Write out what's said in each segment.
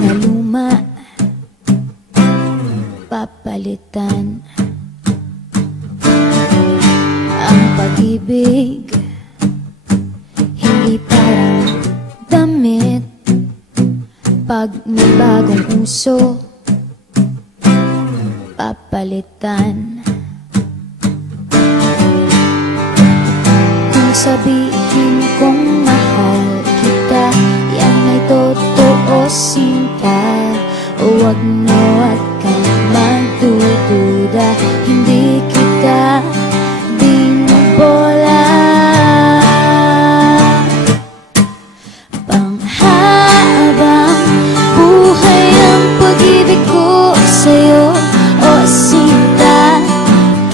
na luma, papalitan. Ang pag-ibig hindi parang damit. Pag may bagong uso, papalitan. Kung sabihin kong mahal kita, yan ay totoo, sinta. Huwag na huwag kang magdududa, hindi kita binobola. Panghabang buhay ang pag-ibig ko sa'yo, o sinta.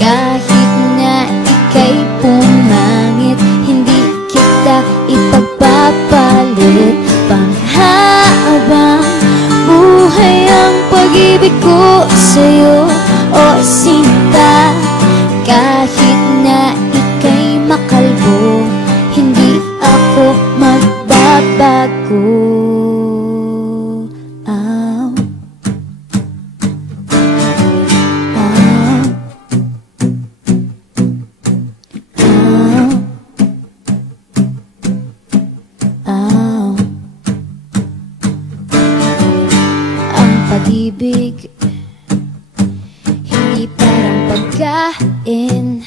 Kahit na ika'y pumangit, hindi kita ipagpapalit. Panghabang buhay ang pag-ibig ko sa'yo, o sinta. Kahit na ika'y makalbo, hindi ako magbabago. Pag-ibig hindi parang pagkain,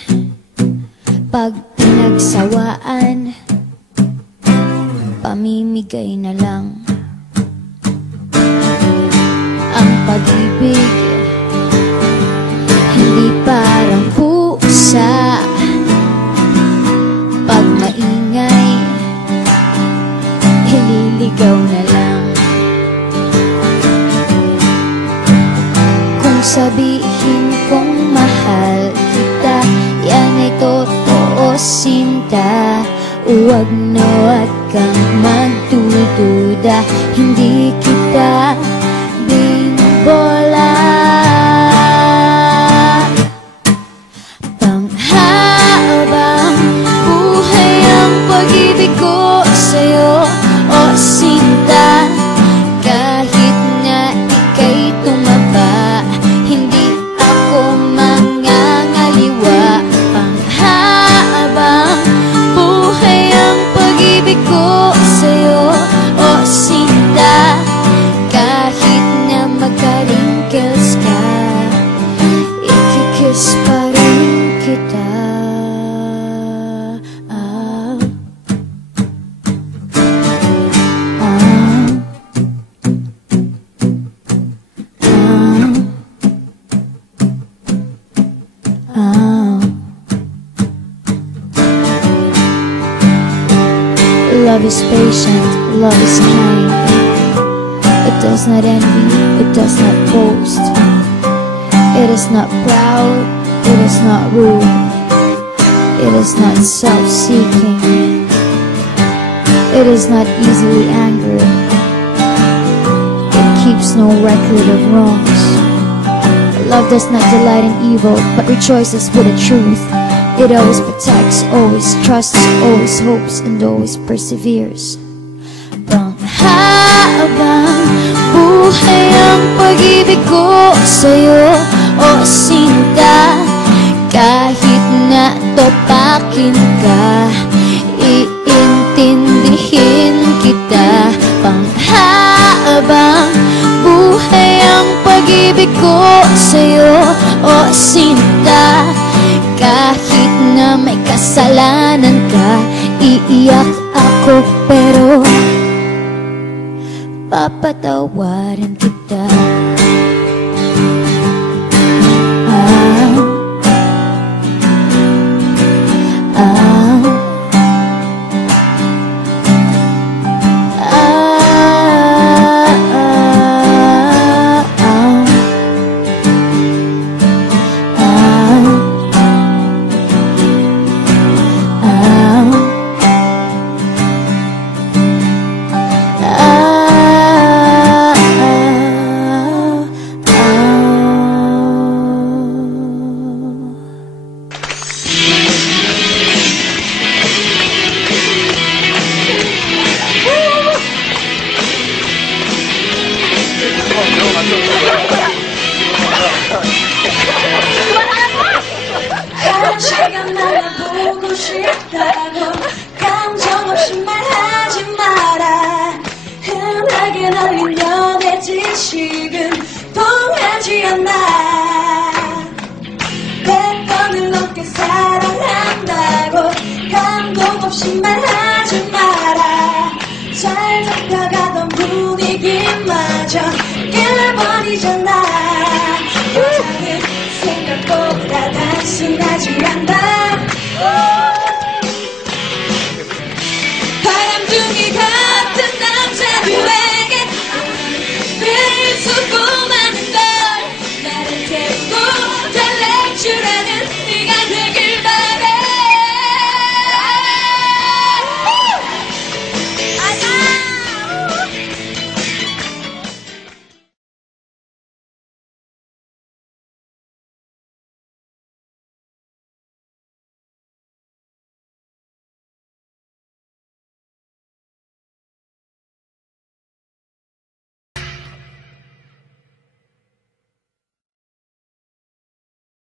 pag pinagsawaan, pamimigay na lang. Ang pag-ibig hindi parang pusa, pag maingay, ililigaw na lang. Sabihin kong mahal kita, yan ay totoo, sinta. Huwag na huwag kang magdududa, hindi kita binobola. Panghabang buhay ang pag-ibig ko sa'yo, o sinta. Kahit na ika'y tumaba, hindi ako mangangaliwa. Panghabang buhay ang pag-ibig ko sa'yo, o sinta. Kahit na magka-wrinkles ka, ikikiss pa rin kita. Love is patient, love is kind. It does not envy, it does not boast. It is not proud, it is not rude. It is not self-seeking. It is not easily angered. It keeps no record of wrongs. Love does not delight in evil, but rejoices with the truth. It always protects, always trusts, always hopes, and always perseveres. Panghabang buhay ang pag-ibig ko sa'yo, o sinta. Kahit na topakin ka, iintindihin kita. Panghabang buhay ang pag-ibig ko sa'yo, o sinta. Kahit na may kasalanan ka, iiyak ako pero papatawarin kita. 싶다고 감정 없이 말하지 마라. 흔하게 널린 연애 지식은 통하지 않아. 100번을 넘게 사랑한다고 감동 없이 말하지